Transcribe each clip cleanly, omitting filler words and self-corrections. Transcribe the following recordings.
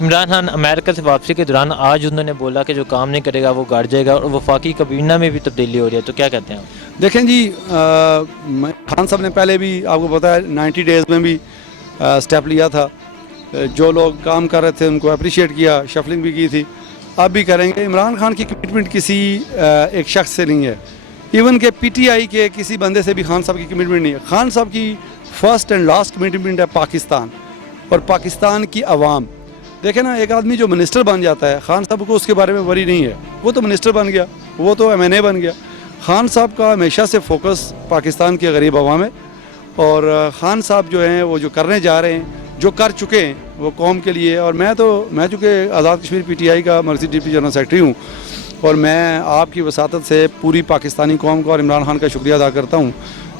عمران خان امریکہ سے واپسی کے دوران آج انہوں نے بولا کہ جو کام نہیں کرے گا وہ گڑ جائے گا اور وفاقی کابینہ میں بھی تبدیلی ہو رہی ہے، تو کیا کہتے ہیں آپ؟ دیکھیں جی، خان صاحب نے پہلے بھی آپ کو پتا ہے 90 ڈیز میں بھی سٹیپ لیا تھا، جو لوگ کام کر رہے تھے ان کو اپریشیٹ کیا، شفلنگ بھی کی تھی، اب بھی کریں گے۔ عمران خان کی کمٹمنٹ کسی ایک شخص سے نہیں ہے، ایون کہ پی ٹی آئی کے کسی بندے سے بھی خان صاحب کی کمٹمنٹ نہیں ہے۔ خان صاحب کی فرسٹ اینڈ لاسٹ کمٹمنٹ ہے پاکستان اور پاکستان کی عوام۔ دیکھیں نا، ایک آدمی جو منسٹر بن جاتا ہے، خان صاحب کو اس کے بارے میں وری نہیں ہے، وہ تو منسٹر بن گیا، وہ تو ایم این اے بن گیا۔ خان صاحب کا ہمیشہ سے فوکس پاکستان کے غریب عوام ہے، اور خان صاحب جو ہیں وہ جو کرنے جا رہے ہیں، جو کر چکے ہیں وہ قوم کے لیے۔ اور میں چونکہ Azad Kashmir P T I کا مرکزی ڈپٹی جنرل سیکرٹری ہوں، اور میں آپ کی وساطت سے پوری پاکستانی قوم کا اور عمران خان کا شکریہ ادا کرتا ہوں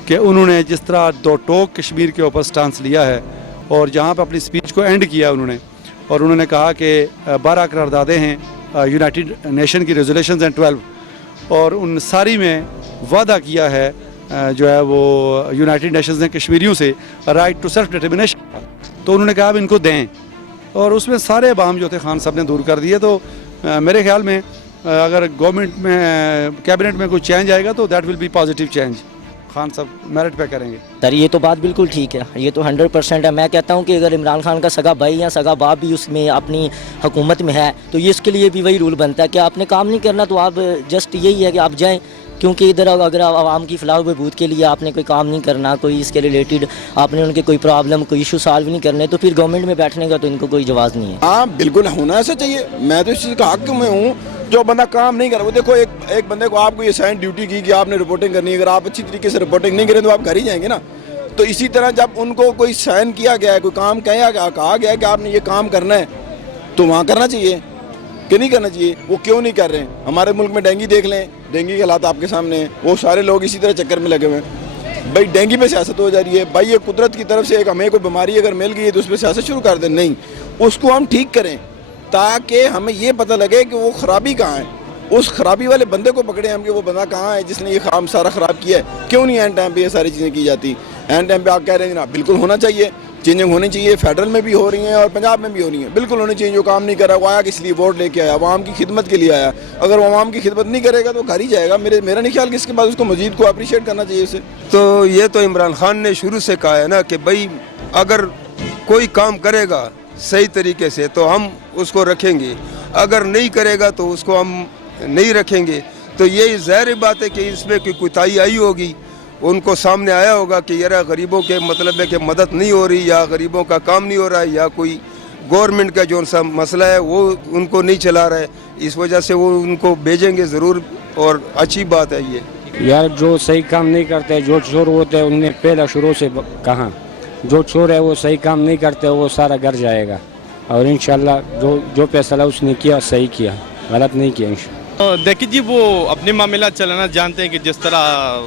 کہ انہوں نے جس طرح دو ٹوک کشمیر کے اوپر سٹانس لیا ہے، اور جہاں پہ اپنی سپیچ کو اینڈ کیا انہوں نے کہا کہ 12 قراردادیں ہیں یونائٹڈ نیشن کی ریزولیشنز ہیں 12، اور ان ساری میں وعدہ کیا ہے جو ہے وہ یونائٹڈ نیشنز نے کشمیریوں سے رائٹ ٹو سیلف ڈٹرمنیشن، تو انہوں نے کہا اب ان کو دیں، اور اس میں سارے عوام جو تھے خان صاحب نے دور کر دیے۔ تو میرے خیال میں اگر گورنمنٹ میں کیبنٹ میں کوئی چینج آئے گا تو that will be positive change, Khan صاحب میرٹ پہ کریں گے۔ سر یہ تو بات بالکل ٹھیک ہے، یہ تو 100% ہے۔ میں کہتا ہوں کہ اگر عمران خان کا سگا بھائی یا سگا باپ بھی اس میں اپنی حکومت میں ہے تو یہ اس کے لیے بھی وہی رول بنتا ہے کہ آپ نے کام نہیں کرنا تو آپ جسٹ یہی ہے کہ آپ جائیں، کیونکہ ادھر اگر عوام کی فلاح و بہبود کے لیے آپ نے کوئی کام نہیں کرنا، کوئی اس کے ریلیٹڈ آپ نے ان کے کوئی پرابلم کوئی ایشو سالو نہیں کرنے، تو پھر گورنمنٹ میں بیٹھنے کا تو ان کو کوئی جواز نہیں ہے۔ ہاں بالکل ہونا ایسا چاہیے، میں تو اس چیز کا حق میں ہوں۔ جو بندہ کام نہیں کر رہا، وہ دیکھو ایک بندے کو آپ کو یہ سائن ڈیوٹی کی کہ آپ نے رپورٹنگ کرنی ہے، اگر آپ اچھی طریقے سے رپورٹنگ نہیں کریں تو آپ گھر ہی جائیں گے نا۔ تو اسی طرح جب ان کو کوئی سائن کیا گیا ہے، کوئی کام کہا گیا ہے کہ آپ نے یہ کام کرنا ہے، تو وہاں کرنا چاہیے کہ نہیں کرنا چاہیے؟ وہ کیوں نہیں کر رہے ہیں؟ ہمارے ملک میں ڈینگی دیکھ لیں، ڈینگی کے حالات آپ کے سامنے ہیں، وہ سارے لوگ اسی طرح چکر میں لگے ہوئے ہیں۔ بھائی ڈینگی پہ سیاست ہو جا رہی ہے، بھائی یہ قدرت کی طرف سے ایک ہمیں کوئی بیماری اگر مل گئی ہے تو اس پہ سیاست شروع کر دیں، نہیں، اس کو ہم ٹھیک کریں تاکہ ہمیں یہ پتہ لگے کہ وہ خرابی کہاں ہے، اس خرابی والے بندے کو پکڑیں ہم کہ وہ بندہ کہاں ہے جس نے یہ کام سارا خراب کیا ہے۔ کیوں نہیں اینڈ ٹائم پہ یہ ساری چیزیں کی جاتی؟ اینڈ ٹائم پہ آپ کہہ رہے ہیں جناب بالکل ہونا چاہیے، چینجنگ ہونی چاہیے، فیڈرل میں بھی ہو رہی ہیں اور پنجاب میں بھی ہو رہی ہیں، بالکل ہونی چاہیے۔ جو کام نہیں کر رہا وہ آیا کس لیے؟ ووٹ لے کے آیا، عوام کی خدمت کے لیے آیا۔ اگر وہ عوام کی خدمت نہیں کرے گا تو گھر ہی جائے گا۔ میرا نہیں خیال کہ اس کے بعد اس کو مزید کو اپریشیٹ کرنا چاہیے اسے۔ تو یہ تو عمران خان نے شروع سے کہا ہے نا کہ بھائی اگر کوئی کام کرے گا صحیح طریقے سے تو ہم اس کو رکھیں گے، اگر نہیں کرے گا تو اس کو ہم نہیں رکھیں گے۔ تو یہ ظاہر بات ہے کہ اس میں کوئی کوتاہی آئی ہوگی، ان کو سامنے آیا ہوگا کہ یار غریبوں کے مطلب ہے کہ مدد نہیں ہو رہی، یا غریبوں کا کام نہیں ہو رہا ہے، یا کوئی گورنمنٹ کا جو سا مسئلہ ہے وہ ان کو نہیں چلا رہا ہے، اس وجہ سے وہ ان کو بھیجیں گے ضرور، اور اچھی بات ہے یہ۔ یار جو صحیح کام نہیں کرتے، جو چور ہوتے ہیں، انہیں پہلا شروع سے کہا جو چور ہے وہ صحیح کام نہیں کرتے وہ سارا گھر جائے گا، اور انشاءاللہ جو فیصلہ اس نے کیا صحیح کیا، غلط نہیں کیا انشاءاللہ۔ دیکھیے جی، وہ اپنے معاملات چلانا جانتے ہیں کہ جس طرح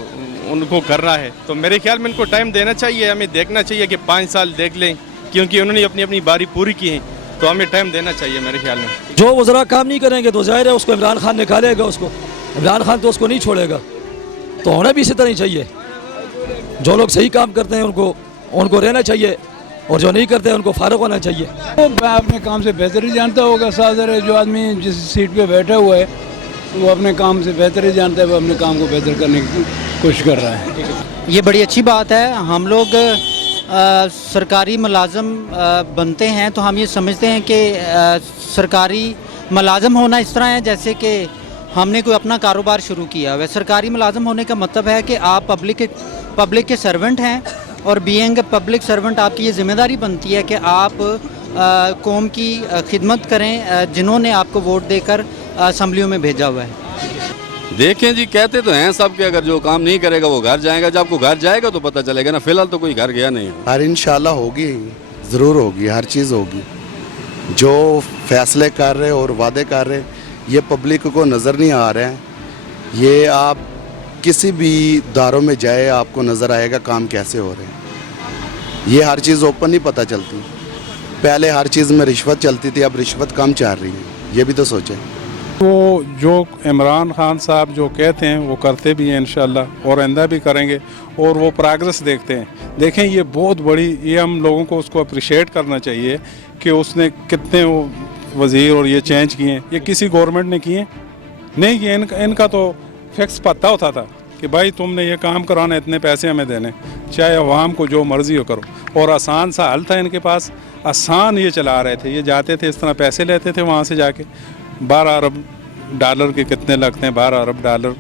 ان کو کرنا ہے، تو میرے خیال میں ان کو ٹائم دینا چاہیے، ہمیں دیکھنا چاہیے کہ 5 سال دیکھ لیں، کیونکہ انہوں نے اپنی باری پوری کی ہے، تو ہمیں ٹائم دینا چاہیے میرے خیال میں۔ جو وزراء کام نہیں کریں گے تو ظاہر ہے اس کو عمران خان نکالے گا، اس کو عمران خان تو اس کو نہیں چھوڑے گا، تو ہونا بھی اسی طرح ہی چاہیے۔ جو لوگ صحیح کام کرتے ہیں ان کو رہنا چاہیے، اور جو نہیں کرتے ان کو فارغ ہونا چاہیے۔ وہ اپنے کام سے بہتر ہی جانتا ہوگا، سازر ہے جو آدمی جس سیٹ پہ بیٹھا ہوا ہے وہ اپنے کام سے بہتر ہی جانتا ہے، وہ اپنے کام کو بہتر کرنے کی کوشش کر رہا ہے۔ یہ بڑی اچھی بات ہے۔ ہم لوگ سرکاری ملازم بنتے ہیں تو ہم یہ سمجھتے ہیں کہ سرکاری ملازم ہونا اس طرح ہے جیسے کہ ہم نے کوئی اپنا کاروبار شروع کیا ہوا ہے۔ سرکاری ملازم ہونے کا مطلب ہے کہ آپ پبلک کے سرونٹ ہیں، اور بینگ اے پبلک سرونٹ آپ کی یہ ذمہ داری بنتی ہے کہ آپ قوم کی خدمت کریں، جنہوں نے آپ کو ووٹ دے کر اسمبلیوں میں بھیجا ہوا ہے۔ دیکھیں جی، کہتے تو ہیں سب کہ اگر جو کام نہیں کرے گا وہ گھر جائے گا، جب کو گھر جائے گا تو پتہ چلے گا نا، فی الحال تو کوئی گھر گیا نہیں ہے۔ انشاءاللہ ہوگی، ضرور ہوگی، ہر چیز ہوگی۔ جو فیصلے کر رہے اور وعدے کر رہے یہ پبلک کو نظر نہیں آ رہے ہیں، یہ آپ کسی بھی اداروں میں جائے آپ کو نظر آئے گا کام کیسے ہو رہے ہیں۔ یہ ہر چیز اوپن نہیں پتہ چلتی، پہلے ہر چیز میں رشوت چلتی تھی، اب رشوت کم چل رہی ہے، یہ بھی تو سوچیں۔ वो जो इमरान खान साहब जो कहते हैं वो करते भी हैं इंशाल्लाह, और आइंदा भी करेंगे, और वो प्रोग्रेस देखते हैं। देखें ये बहुत बड़ी, ये हम लोगों को उसको अप्रिशिएट करना चाहिए कि उसने कितने वो वज़ीर और ये चेंज किए हैं। ये किसी गवर्नमेंट ने किए नहीं किए, इनका तो फिक्स पता होता था कि भाई तुमने ये काम कराना, इतने पैसे हमें देने, चाहे अवाम को जो मर्ज़ी हो करो। और आसान सा हल था इनके पास, आसान ये चला रहे थे। ये जाते थे इस तरह पैसे लेते थे वहाँ से जाके, 12 अरब डॉलर के कितने लगते हैं, 12 अरब डॉलर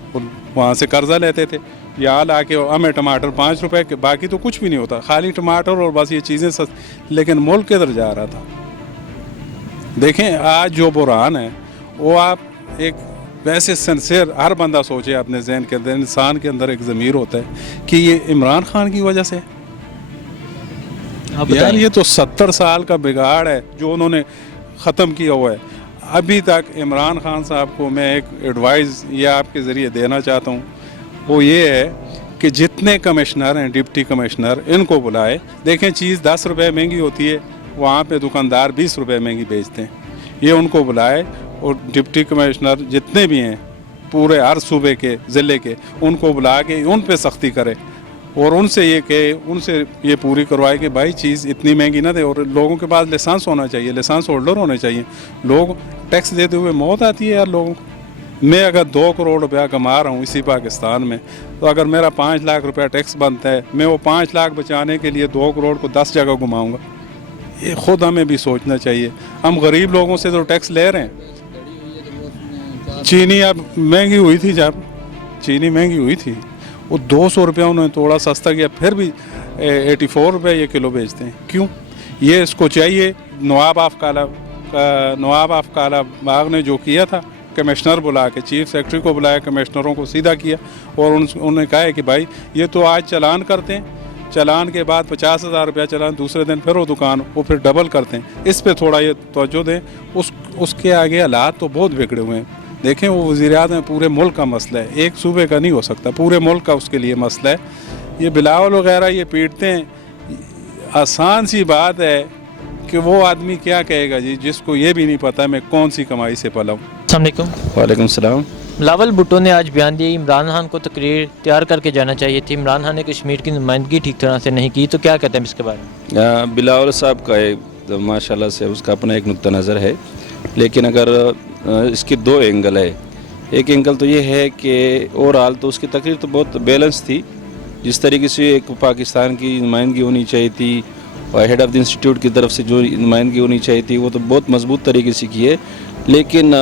वहाँ से कर्जा लेते थे। यहाँ ला के हमें टमाटर 5 रुपए के, बाकी तो कुछ भी नहीं होता, खाली टमाटर और बस ये चीज़ें सस्ती। लेकिन मुल्क किधर जा रहा था। देखें आज जो बुरहान है वो आप एक वैसे सिंसियर हर बंदा सोचे अपने जहन के अंदर, इंसान के अंदर एक ज़मीर होता है कि ये इमरान खान की वजह से। यार ये तो 70 साल का बिगाड़ है जो उन्होंने ख़त्म किया हुआ है। अभी तक इमरान खान साहब को मैं एक एडवाइस ये आपके ज़रिए देना चाहता हूँ, वो ये है कि जितने कमिश्नर हैं, डिप्टी कमिश्नर, इनको बुलाए। देखें चीज़ 10 रुपये महंगी होती है, वहाँ पे दुकानदार 20 रुपये महंगी बेचते हैं। ये उनको बुलाए और डिप्टी कमिश्नर जितने भी हैं पूरे हर सूबे के, ज़िले के, उनको बुला के उन पे सख्ती करे और उनसे ये कहे, उनसे ये पूरी करवाए कि भाई चीज़ इतनी महंगी ना दे। और लोगों के पास लाइसेंस होना चाहिए, लाइसेंस होल्डर होने चाहिए। लोग टैक्स देते हुए मौत आती है यार लोगों को। मैं अगर 2 करोड़ रुपया कमा रहा हूँ इसी पाकिस्तान में, तो अगर मेरा 5 लाख रुपया टैक्स बनता है, मैं वो 5 लाख बचाने के लिए 2 करोड़ को 10 जगह घुमाऊँगा। ये ख़ुद हमें भी सोचना चाहिए। हम गरीब लोगों से तो टैक्स ले रहे हैं। चीनी अब महंगी हुई थी, जब चीनी महंगी हुई थी वो 200 रुपया उन्होंने थोड़ा सस्ता किया, फिर भी 84 रुपये ये किलो बेचते हैं। क्यों? ये इसको चाहिए। नवाब ऑफ काला बाग ने जो किया था, कमिश्नर बुला के, चीफ सेक्रेटरी को बुलाया, कमिश्नरों को सीधा किया और उन्होंने कहा है कि भाई ये तो आज चालान करते हैं, चालान के बाद 50,000 रुपया चालान, दूसरे दिन फिर वो दुकान वो फिर डबल करते हैं। इस पे थोड़ा ये तवज्जो दें। उसके आगे हालात तो बहुत बिगड़े हुए हैं। देखें वो वज़ीर-ए-आज़म में पूरे मुल्क का मसला है, एक सूबे का नहीं हो सकता, पूरे मुल्क का उसके लिए मसला है। ये बिलावल वगैरह ये पीटते हैं, आसान सी बात है कि वो आदमी क्या कहेगा जी, जिसको ये भी नहीं पता मैं कौन सी कमाई से पला हूँ। अस्सलाम वालेकुम। वालेकुम सलाम। बिलावल भुट्टो ने आज बयान दिया इमरान खान को तकरीर तैयार करके जाना चाहिए थी, इमरान खान ने कश्मीर की नुमाइंदगी ठीक तरह से नहीं की, तो क्या कहते हैं इसके बारे में? बिलावल साहब का तो माशाल्लाह से उसका अपना एक नुक्ता नज़र है, लेकिन अगर इसके 2 एंगल है। एक एंगल तो ये है कि ओवरऑल तो उसकी तकरीर तो बहुत बैलेंस थी। जिस तरीके से एक पाकिस्तान की नुमाइंदगी होनी चाहिए थी और हेड ऑफ़ द इंस्टीट्यूट की तरफ से जो नुमाइंदगी होनी चाहिए थी वो तो बहुत मजबूत तरीके से की है। लेकिन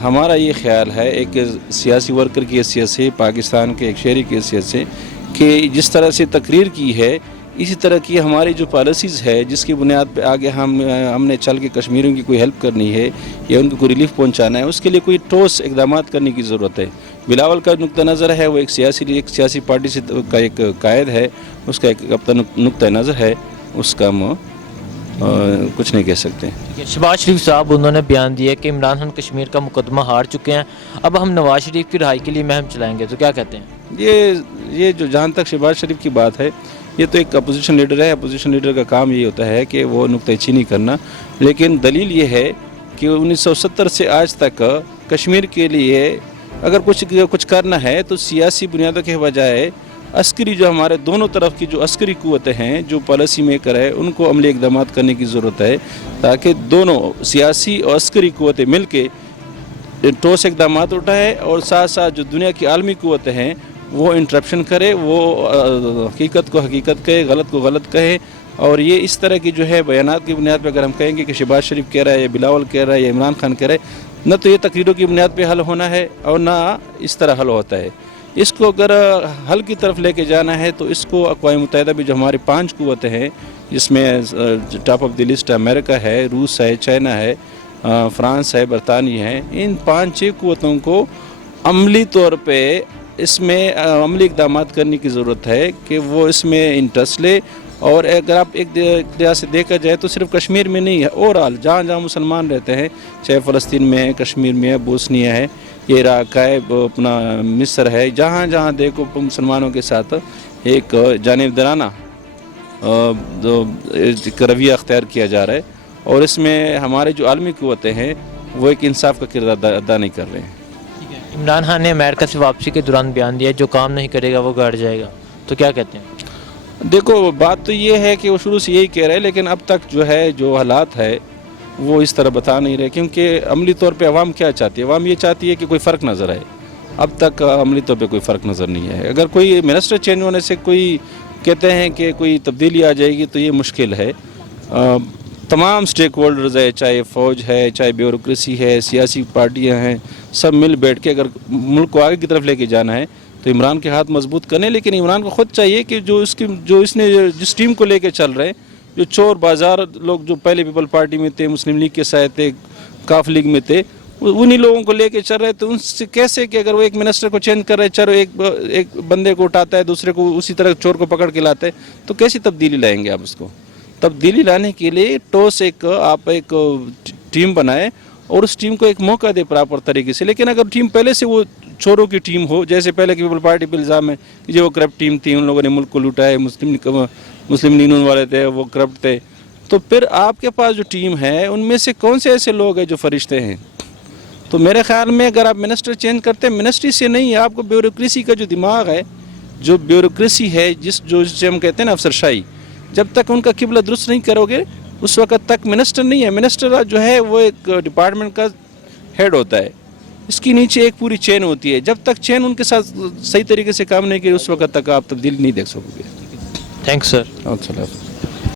हमारा ये ख्याल है एक सियासी वर्कर की हैसियत से, पाकिस्तान के एक शहरी की हैसियत से, कि जिस तरह से तकरीर की है इसी तरह की हमारी जो पॉलिसीज़ है जिसकी बुनियाद पे आगे हमने चल के कश्मीरियों की कोई हेल्प करनी है या उनको कोई रिलीफ पहुंचाना है, उसके लिए कोई ठोस इक़दाम करने की ज़रूरत है। बिलावल का नुक्ता नज़र है वो एक सियासी पार्टी से का एक कायद है, उसका एक अपना नुक्ता नज़र है, उसका हम कुछ नहीं कह सकते। शहबाज शरीफ साहब उन्होंने बयान दिया कि इमरान खान कश्मीर का मुकदमा हार चुके हैं, अब हम नवाज शरीफ की रिहाई के लिए मुहिम चलाएंगे, तो क्या कहते हैं? ये जो जहाँ तक शहबाज शरीफ की बात है, ये तो एक अपोजिशन लीडर है। अपोजिशन लीडर का काम ये होता है कि वो नुक्ताचीनी करना, लेकिन दलील ये है कि 1970 से आज तक कश्मीर के लिए अगर कुछ करना है तो सियासी बुनियादों के बजाय अस्करी जो हमारे दोनों तरफ की जो अस्करी क़ुव्वतें हैं, जो पॉलिसी मेकर है, उनको अमली इक़दाम करने की ज़रूरत है ताकि दोनों सियासी और अस्करी क़ुव्वतें मिल के ठोस इक़दाम उठाए और साथ साथ जो दुनिया की आलमी क़ुव्वतें हैं वो इंटरप्शन करे, वो हकीकत को हकीकत कहे, गलत को गलत कहे। और ये इस तरह की जो है बयानात की बुनियाद पर अगर हम कहेंगे कि शहबाज शरीफ कह रहा है या बिलावल कह रहा है या इमरान खान कह रहा है, न तो ये तकरीरों की बुनियाद पे हल होना है और ना इस तरह हल होता है। इसको अगर हल की तरफ लेके जाना है तो इसको अक़वाम मुत्तहिदा भी जो हमारी 5 क़ुव्वतें हैं, जिसमें top of the list America है, रूस है, चाइना है, फ्रांस है, बरतानिया है, इन 5-6 क़ुव्वतों को अमली तौर पे इसमें अमली इक़दाम करने की ज़रूरत है कि वो इसमें इंटरेस्ट ले। और अगर आप एक तरह से देखा जाए तो सिर्फ कश्मीर में नहीं है, ओवरऑल जहाँ जहाँ मुसलमान रहते हैं, चाहे फ़लस्तीन में है, कश्मीर में है, बोस्निया है, ये इराक़ है, अपना मिस्र है, जहाँ जहाँ देखो मुसलमानों के साथ एक जानिबदाराना रवैया अख्तियार किया जा रहा है। और इसमें हमारे जो आलमी क़ुव्वतें हैं वो एक इंसाफ का किरदार अदा नहीं कर रहे हैं। इमरान खान ने अमेरिका से वापसी के दौरान बयान दिया जो काम नहीं करेगा वो गाड़ जाएगा, तो क्या कहते हैं? देखो बात तो ये है कि वो शुरू से यही कह रहे हैं, लेकिन अब तक जो है जो हालात है वो इस तरह बता नहीं रहे, क्योंकि अमली तौर पे अवाम क्या चाहती है? अवाम ये चाहती है कि कोई फ़र्क नज़र आए। अब तक अमली तौर पे कोई फ़र्क नज़र नहीं है। अगर कोई मिनिस्टर चेंज होने से कोई कहते हैं कि कोई तब्दीली आ जाएगी तो ये मुश्किल है। तमाम स्टेक होल्डर्स है, चाहे फ़ौज है, चाहे ब्यूरोक्रेसी है, सियासी पार्टियां हैं, सब मिल बैठ के अगर मुल्क को आगे की तरफ लेके जाना है तो इमरान के हाथ मजबूत करने। लेकिन इमरान को ख़ुद चाहिए कि इसने जिस टीम को लेके चल रहे हैं, जो चोर बाजार लोग जो पहले पीपल पार्टी में थे, मुस्लिम लीग के साथ थे, काफ लीग में थे, उन्हीं लोगों को लेके चल रहे, तो उनसे कैसे कि अगर वो एक मिनिस्टर को चेंज कर रहे, चलो एक बंदे को उठाता है, दूसरे को उसी तरह चोर को पकड़ के लाता है, तो कैसी तब्दीली लाएंगे आप उसको? तब्दीली लाने के लिए टॉस आप एक टीम बनाए और उस टीम को एक मौका दे प्रॉपर तरीके से। लेकिन अगर टीम पहले से वो चोरों की टीम हो, जैसे पहले की पीपल पार्टी पे इल्ज़ाम है कि जो वो करप्ट टीम थी, उन लोगों ने मुल्क को लूटा है, मुस्लिम लीग वाले थे वो करप्ट थे, तो फिर आपके पास जो टीम है उनमें से कौन से ऐसे लोग हैं जो फरिश्ते हैं? तो मेरे ख्याल में अगर आप मिनिस्टर चेंज करते हैं, मिनिस्ट्री से नहीं, आपको ब्यूरोक्रेसी का जो दिमाग है, जो ब्यूरोक्रेसी है, जिसे हम कहते हैं ना अफसरशाही, जब तक उनका किबला दुरुस्त नहीं करोगे उस वक्त तक मिनिस्टर नहीं है। मिनिस्टर जो है वो एक डिपार्टमेंट का हेड होता है, इसके नीचे एक पूरी चेन होती है। जब तक चेन उनके साथ सही तरीके से काम नहीं की उस वक्त तक आप तब्दीली नहीं देख सकोगे। Thanks sir.